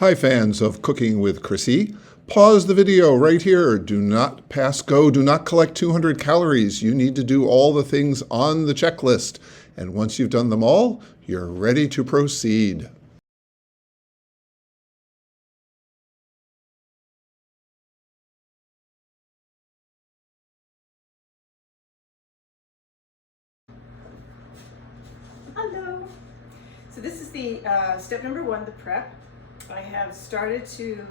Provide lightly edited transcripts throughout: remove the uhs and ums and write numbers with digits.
Hi fans of Cooking with Chrissy. Pause the video right here. Do not pass go. Do not collect 200 calories. You need to do all the things on the checklist. And once you've done them all, you're ready to proceed. Hello. So this is the step number 1, the prep. I have started to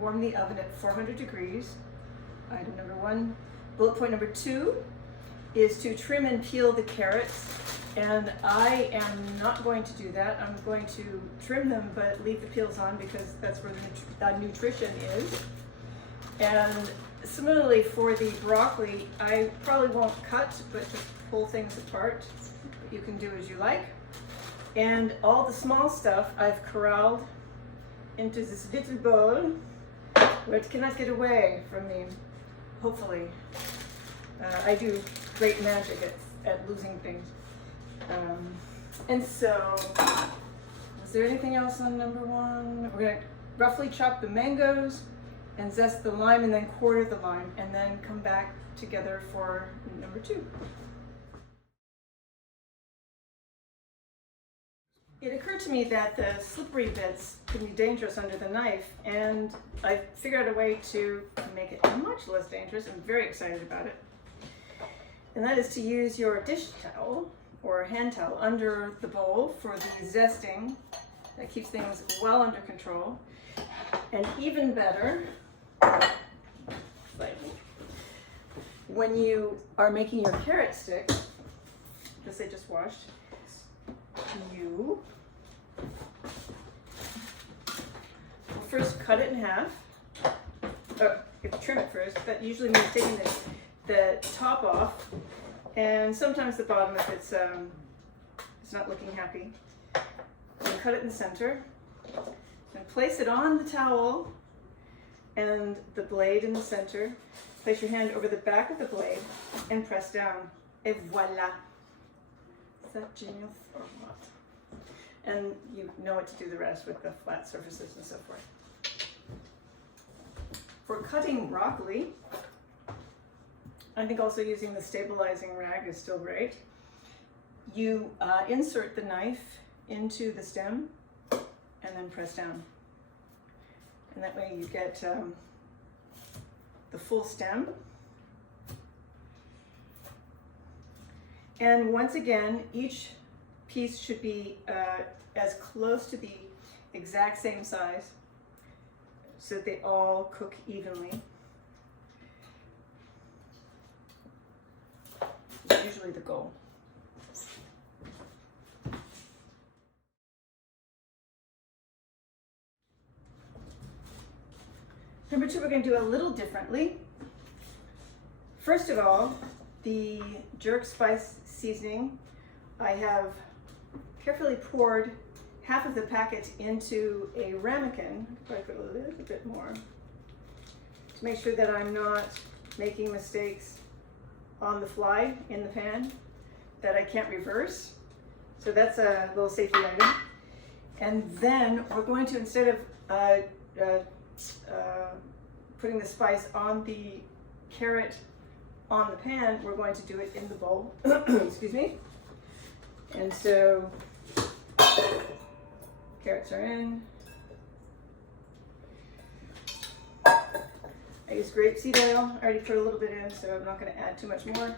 warm the oven at 400 degrees. Item number 1. Bullet point number 2 is to trim and peel the carrots. And I am not going to do that. I'm going to trim them but leave the peels on because that's where the nutrition is. And similarly for the broccoli, I probably won't cut but just pull things apart. You can do as you like. And all the small stuff I've corralled into this little bowl where it cannot get away from me, hopefully. I do great magic at losing things. And so, is there anything else on number 1? We're gonna roughly chop the mangoes and zest the lime and then quarter the lime and then come back together for number 2. It occurred to me that the slippery bits can be dangerous under the knife, and I figured out a way to make it much less dangerous. I'm very excited about it. And that is to use your dish towel or hand towel under the bowl for the zesting. That keeps things well under control. And even better, when you are making your carrot sticks, this I just washed, you will first cut it in half. Oh, you have to trim it first. That usually means taking the top off, and sometimes the bottom if it's not looking happy. And cut it in the center, and place it on the towel and the blade in the center. Place your hand over the back of the blade and press down. Et voila. Is that genius or what? And you know what to do the rest with the flat surfaces and so forth. For cutting broccoli, I think also using the stabilizing rag is still great. You insert the knife into the stem and then press down. And that way you get the full stem. And once again, each piece should be as close to the exact same size so that they all cook evenly. It's usually the goal. Number 2, we're going to do a little differently. First of all, the jerk spice seasoning, I have carefully poured half of the packet into a ramekin. Probably put a little bit more to make sure that I'm not making mistakes on the fly in the pan that I can't reverse. So that's a little safety item. And then we're going to, instead of putting the spice on the carrot on the pan, we're going to do it in the bowl. Excuse me. And so carrots are in. I use grapeseed oil. I already put a little bit in, so I'm not going to add too much more.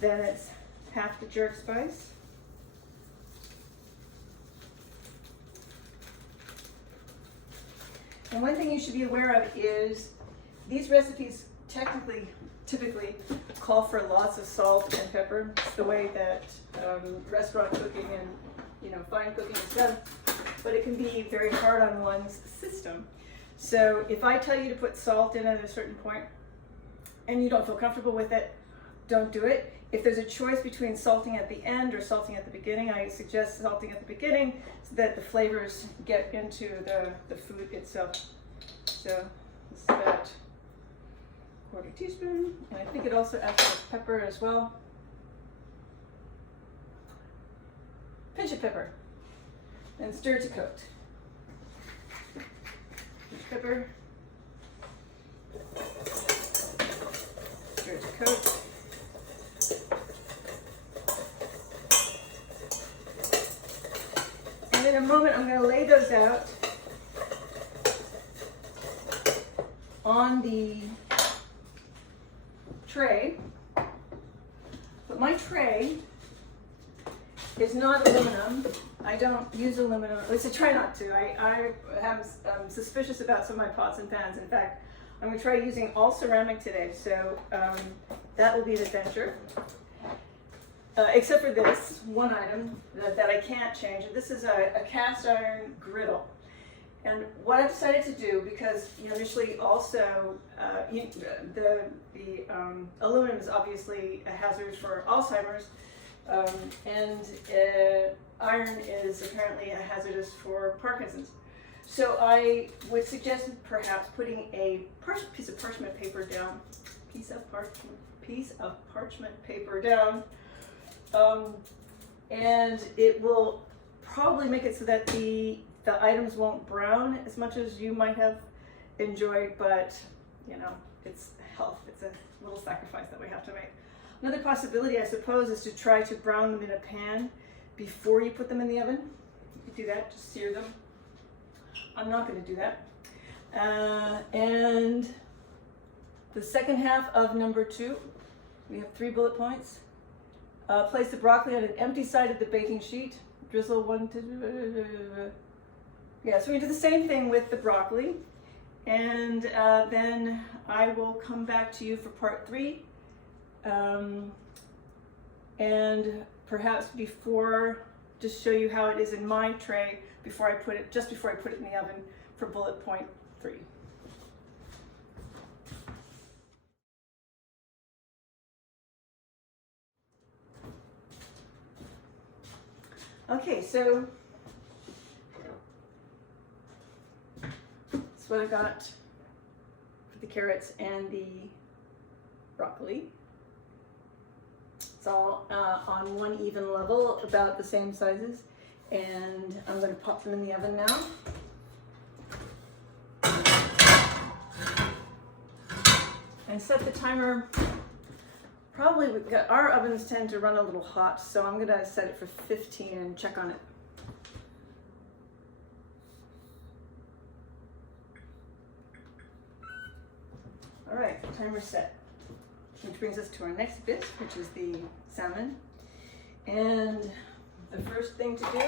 Then it's half the jerk spice. And one thing you should be aware of is these recipes typically call for lots of salt and pepper. It's the way that restaurant cooking and fine cooking is done, but it can be very hard on one's system. So if I tell you to put salt in at a certain point and you don't feel comfortable with it, don't do it. If there's a choice between salting at the end or salting at the beginning, I suggest salting at the beginning so that the flavors get into the food itself. So this is about 1/4 teaspoon, and I think it also adds the pepper as well. Pinch of pepper. and stir to coat. Pepper. Stir to coat. And in a moment, I'm going to lay those out on the tray. But my tray is not aluminum. I don't use aluminum. At least I try not to. I'm suspicious about some of my pots and pans. In fact, I'm going to try using all ceramic today. So that will be an adventure. Except for this one item that I can't change. This is a cast iron griddle. And what I decided to do, because initially also the aluminum is obviously a hazard for Alzheimer's, and iron is apparently a hazardous for Parkinson's. So I would suggest perhaps putting a piece of parchment paper down, and it will probably make it so that the items won't brown as much as you might have enjoyed, but it's health. It's a little sacrifice that we have to make. Another possibility, I suppose, is to try to brown them in a pan before you put them in the oven. You could do that, just sear them. I'm not going to do that. And the second half of number 2, we have 3 bullet points. Place the broccoli on an empty side of the baking sheet. Drizzle 1 to... Yeah, so we do the same thing with the broccoli. And then I will come back to you for part 3. And perhaps just show you how it is in my tray before I put it in the oven for bullet point 3. Okay, so that's what I got for the carrots and the broccoli. It's all on one even level, about the same sizes. And I'm going to pop them in the oven now. And set the timer. Probably, our ovens tend to run a little hot, so I'm going to set it for 15 and check on it. All right, timer set. Which brings us to our next bit, which is the salmon. And the first thing to do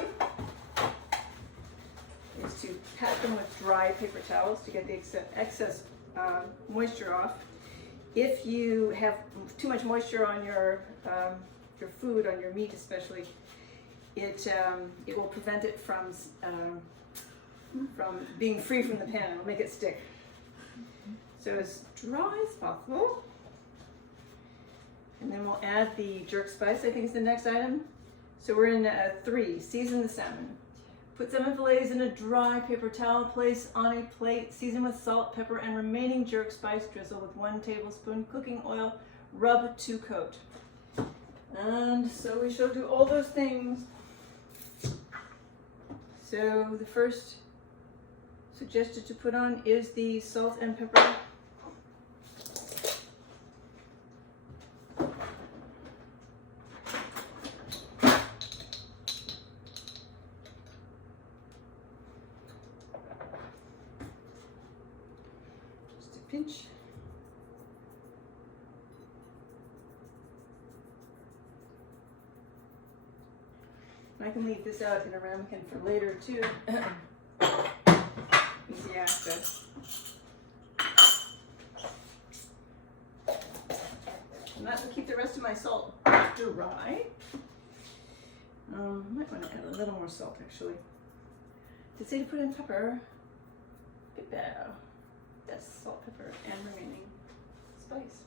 is to pat them with dry paper towels to get the excess moisture off. If you have too much moisture on your food, on your meat especially, it will prevent it from being free from the pan. It'll make it stick. So as dry as possible. And then we'll add the jerk spice, I think is the next item. So we're in 3, season the salmon. Put salmon fillets in a dry paper towel, place on a plate, season with salt, pepper, and remaining jerk spice, drizzle with 1 tablespoon cooking oil, rub to coat. And so we shall do all those things. So the first suggested to put on is the salt and pepper. Pinch. I can leave this out in a ramekin for later too. Easy access. And that will keep the rest of my salt dry. Might want to add a little more salt actually. Did it say to put in pepper? Pepper. Yes, salt, pepper, and remaining spice.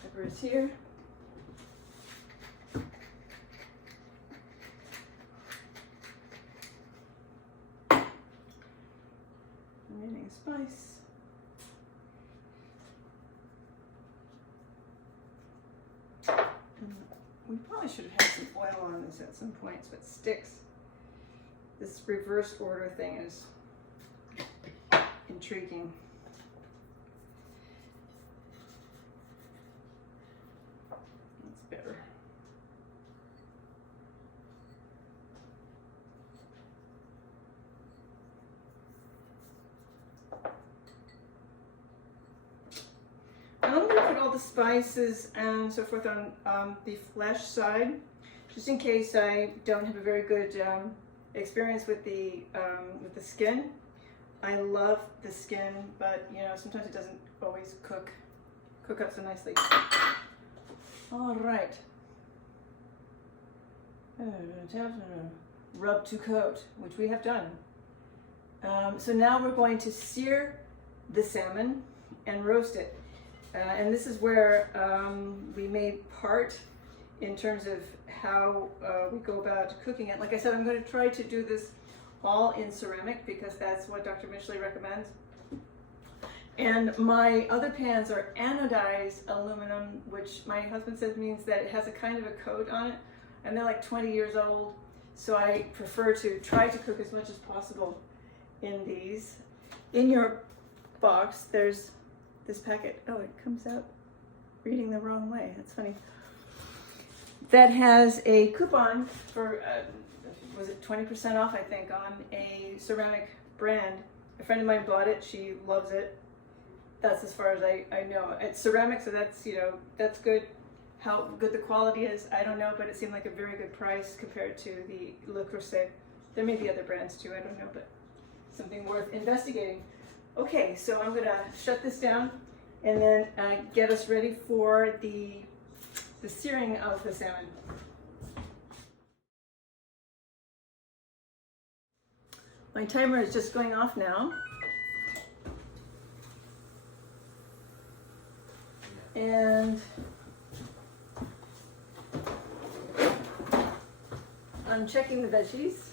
Pepper is here. Remaining spice. And we probably should have had some oil on this at some point so it sticks. This reverse order thing is intriguing. That's better. And I'm going to put all the spices and so forth on the flesh side, just in case I don't have a very good experience with the skin. I love the skin, but you know, sometimes it doesn't always cook up so nicely. All right. Rub to coat, which we have done. So now we're going to sear the salmon and roast it. And this is where we may part in terms of how we go about cooking it. Like I said, I'm going to try to do this all in ceramic because that's what Dr. Mitchley recommends. And my other pans are anodized aluminum, which my husband says means that it has a kind of a coat on it, and they're like 20 years old. So I prefer to try to cook as much as possible in these. In your box, there's this packet. Oh, it comes out reading the wrong way. That's funny. That has a coupon for, was it 20% off, I think, on a ceramic brand. A friend of mine bought it. She loves it. That's as far as I know. It's ceramic, so that's, you know, that's good. How good the quality is, I don't know, but it seemed like a very good price compared to the Le Creuset. There may be other brands too, I don't know, but something worth investigating. Okay, so I'm gonna shut this down and then get us ready for the searing of the salmon. My timer is just going off now. And I'm checking the veggies.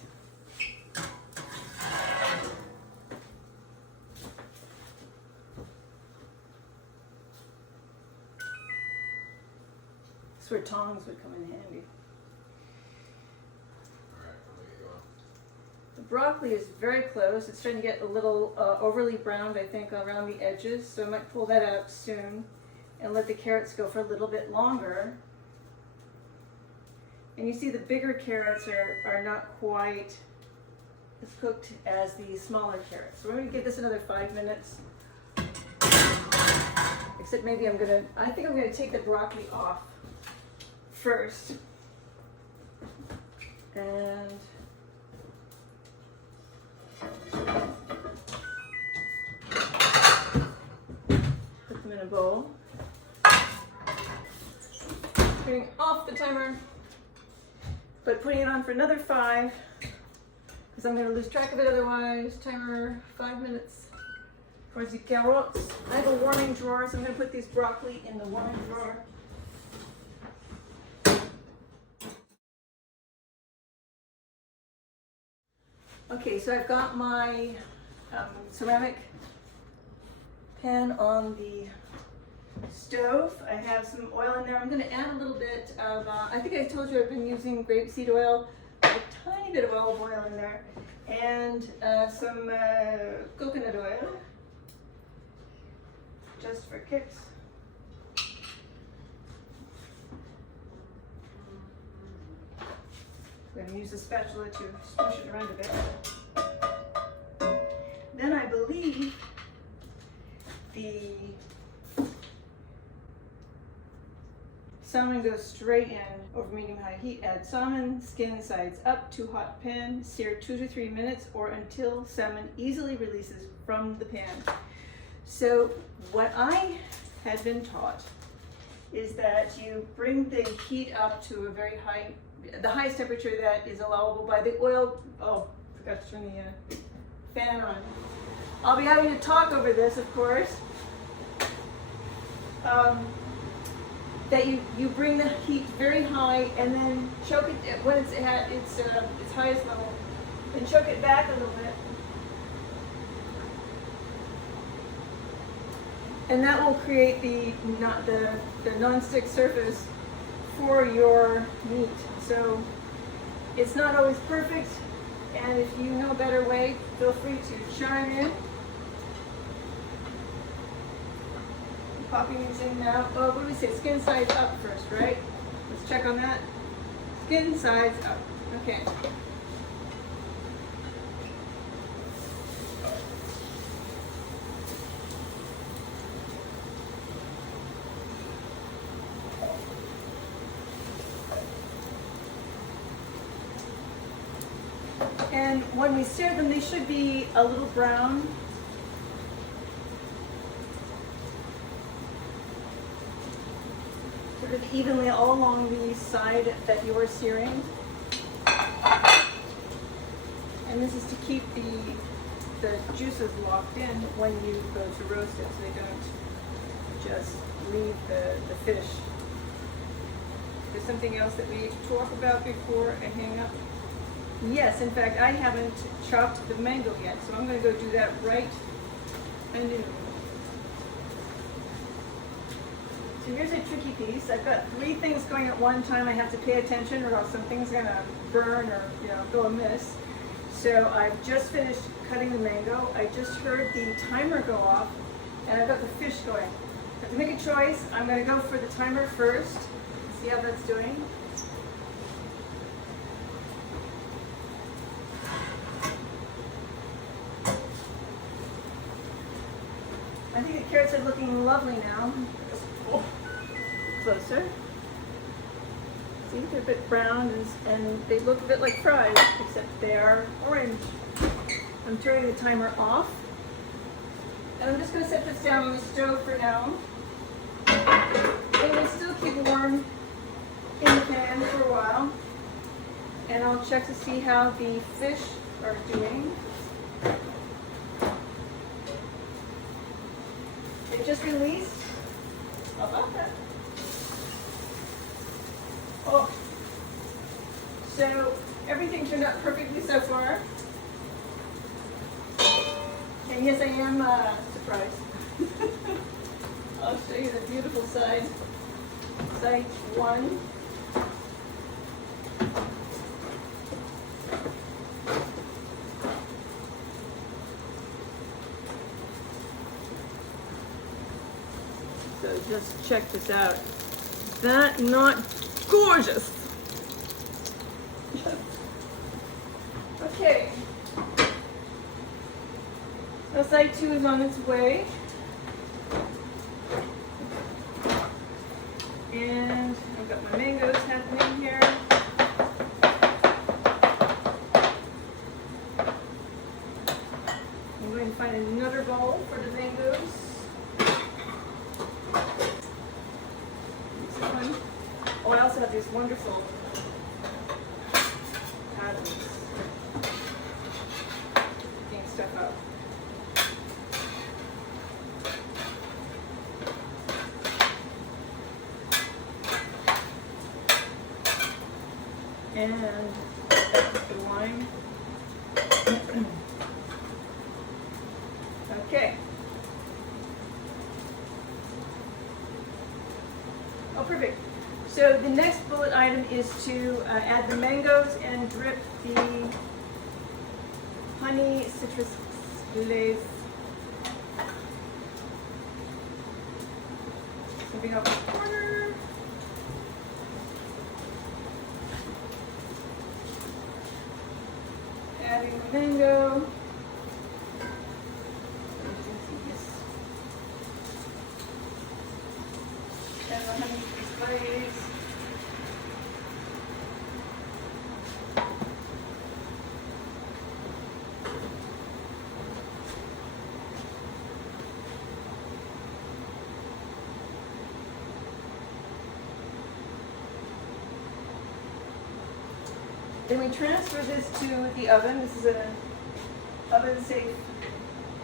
That's where tongs would come in handy. The broccoli is very close. It's starting to get a little overly browned, I think, around the edges. So I might pull that out soon and let the carrots go for a little bit longer. And you see the bigger carrots are not quite as cooked as the smaller carrots. So we're going to give this another 5 minutes. Except maybe I think I'm going to take the broccoli off first. And put them in a bowl. Turning off the timer, but putting it on for another 5, because I'm going to lose track of it otherwise. Timer 5 minutes for the carrots. I have a warming drawer, so I'm going to put these broccoli in the warming drawer. Okay, so I've got my ceramic pan on the stove. I have some oil in there. I'm going to add a little bit of, I think I told you I've been using grapeseed oil, a tiny bit of olive oil in there, and some coconut oil, just for kicks. I'm going to use a spatula to smush it around a bit. Then I believe the salmon goes straight in over medium-high heat. Add salmon, skin sides up to hot pan. Sear 2 to 3 minutes or until salmon easily releases from the pan. So what I had been taught is that you bring the heat up to a very high, the highest temperature that is allowable by the oil. Oh, forgot to turn the fan on. I'll be having to talk over this, of course. That you bring the heat very high and then choke it when it's at its highest level, and choke it back a little bit. And that will create the non-stick surface for your meat. So it's not always perfect, And if you know a better way, feel free to chime in. Popping these in now. Oh, what do we say? Skin size up first, right? Let's check on that. Skin size up. Okay. And when we sear them, they should be a little brown. Sort of evenly all along the side that you are searing. And this is to keep the juices locked in when you go to roast it, so they don't just leave the fish. There's something else that we need to talk about before I hang up. Yes, in fact, I haven't chopped the mango yet, so I'm going to go do that right anew. So here's a tricky piece. I've got 3 things going at one time. I have to pay attention or else something's going to burn or go amiss. So I've just finished cutting the mango. I just heard the timer go off and I've got the fish going. I have to make a choice. I'm going to go for the timer first. See how that's doing. I think the carrots are looking lovely now. Oh, closer. See, they're a bit brown and they look a bit like fries, except they are orange. I'm turning the timer off. And I'm just going to set this down on the stove for now. It will still keep warm in the pan for a while. And I'll check to see how the fish are doing. It just released. How about that? Oh. So everything turned out perfectly so far. And yes, I am surprised. I'll show you the beautiful side. Side 1. So just check this out. Is that not gorgeous? Okay. So side 2 is on its way. And I've got my mangoes happening here. I'm going to find another bowl for the mangoes. Oh, I also have these wonderful patterns. Picking stuff up. And the wine. Okay. Oh, perfect. So the next bullet item is to add the mangoes and drip the honey citrus glaze. Moving up the corner. Adding the mango. And the honey glaze. Then we transfer this to the oven. This is an oven-safe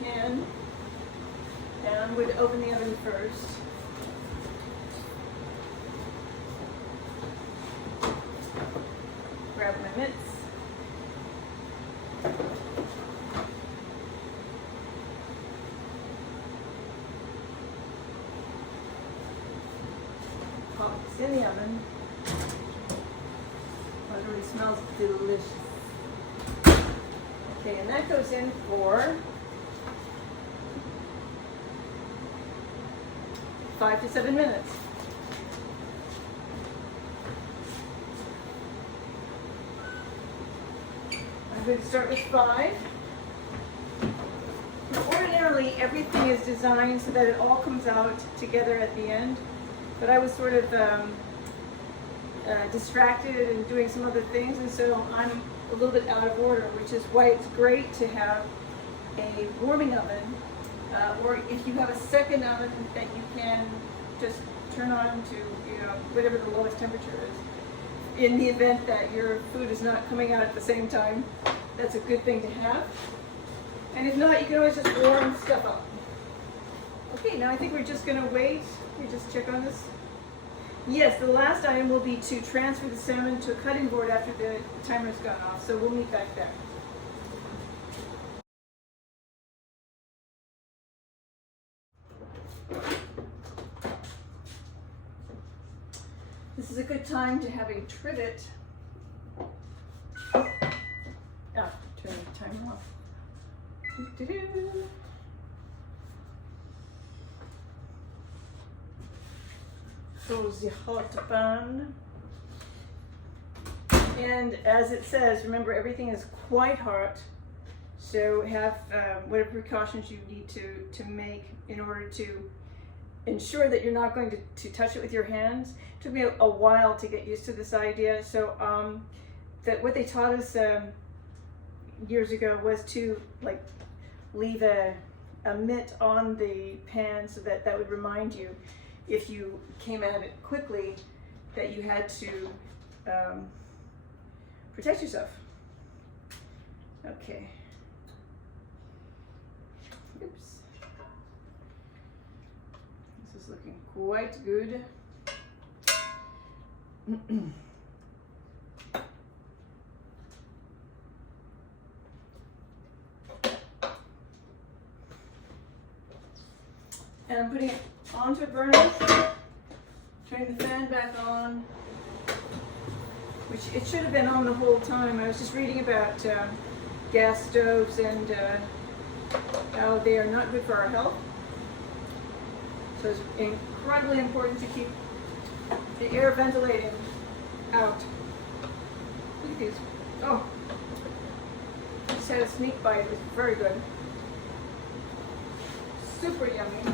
pan. And I'm going to open the oven first. Grab my mitts. Pop this in the oven. It already smells delicious. Okay, and that goes in for 5 to 7 minutes. I'm going to start with 5. Ordinarily, everything is designed so that it all comes out together at the end, but I was sort of distracted and doing some other things, and so I'm a little bit out of order, which is why it's great to have a warming oven, or if you have a second oven that you can just turn on to, whatever the lowest temperature is. In the event that your food is not coming out at the same time, that's a good thing to have. And if not, you can always just warm stuff up. Okay, now I think we're just gonna wait. We just check on this. Yes, the last item will be to transfer the salmon to a cutting board after the timer's gone off, so we'll meet back there. This is a good time to have a trivet. Ah, turn the timer off. Doo-doo-doo. Close the hot pan. And as it says, remember everything is quite hot, so have whatever precautions you need to make in order to ensure that you're not going to touch it with your hands. It took me a while to get used to this idea, so that what they taught us years ago was to leave a mitt on the pan so that would remind you, if you came at it quickly, that you had to protect yourself. Okay. Oops. This is looking quite good. And I'm putting it onto a burner, turning the fan back on, which it should have been on the whole time. I was just reading about gas stoves and how they are not good for our health. So it's incredibly important to keep the air ventilating out. Look at these. Oh, I just had a sneak bite. It was very good. Super yummy.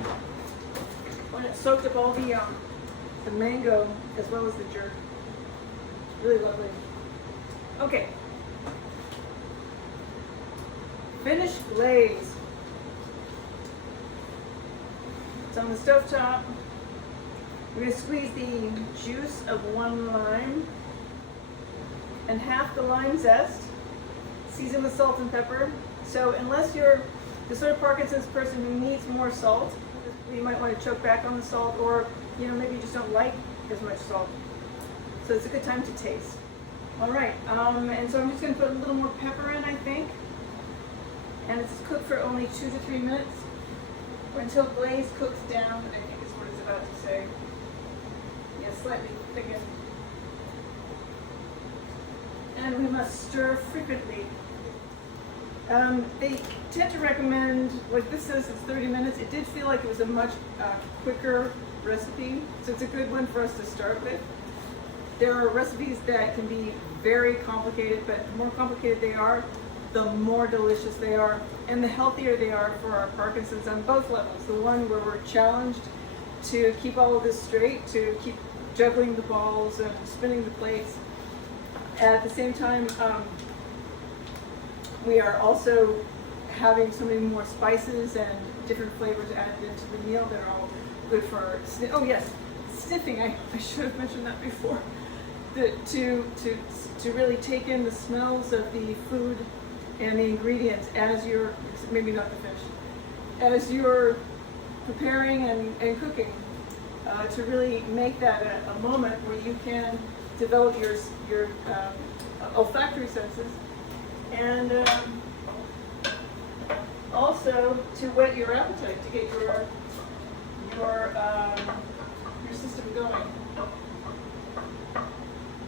When it soaked up all the mango as well as the jerk. Really lovely. Okay. Finished glaze. It's on the stovetop. We're going to squeeze the juice of 1 lime and half the lime zest. Season with salt and pepper. So unless you're the sort of Parkinson's person who needs more salt, you might want to choke back on the salt, or maybe you just don't like as much salt. So it's a good time to taste. All right, and so I'm just going to put a little more pepper in, I think. And it's cooked for only 2 to 3 minutes, or until glaze cooks down, I think is what it's about to say. Yeah, slightly thickened. And we must stir frequently. They tend to recommend, like this says it's 30 minutes. It did feel like it was a much quicker recipe, so it's a good one for us to start with. There are recipes that can be very complicated, but the more complicated they are, the more delicious they are, and the healthier they are for our Parkinson's on both levels. The one where we're challenged to keep all of this straight, to keep juggling the balls and spinning the plates. At the same time, we are also having so many more spices and different flavors added into the meal that are all good for, oh yes, sniffing, I should have mentioned that before. To really take in the smells of the food and the ingredients as you're, maybe not the fish, as you're preparing and cooking, to really make that a moment where you can develop your olfactory senses, and also to whet your appetite, to get your system going.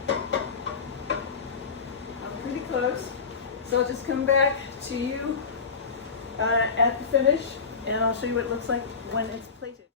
I'm pretty close. So I'll just come back to you at the finish, and I'll show you what it looks like when it's plated.